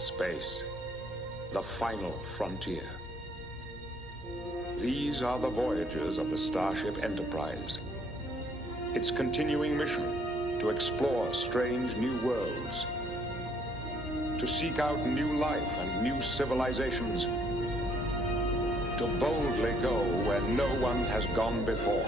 Space, the final frontier. These are the voyages of the Starship Enterprise. Its continuing mission to explore strange new worlds, to seek out new life and new civilizations, to boldly go where no one has gone before.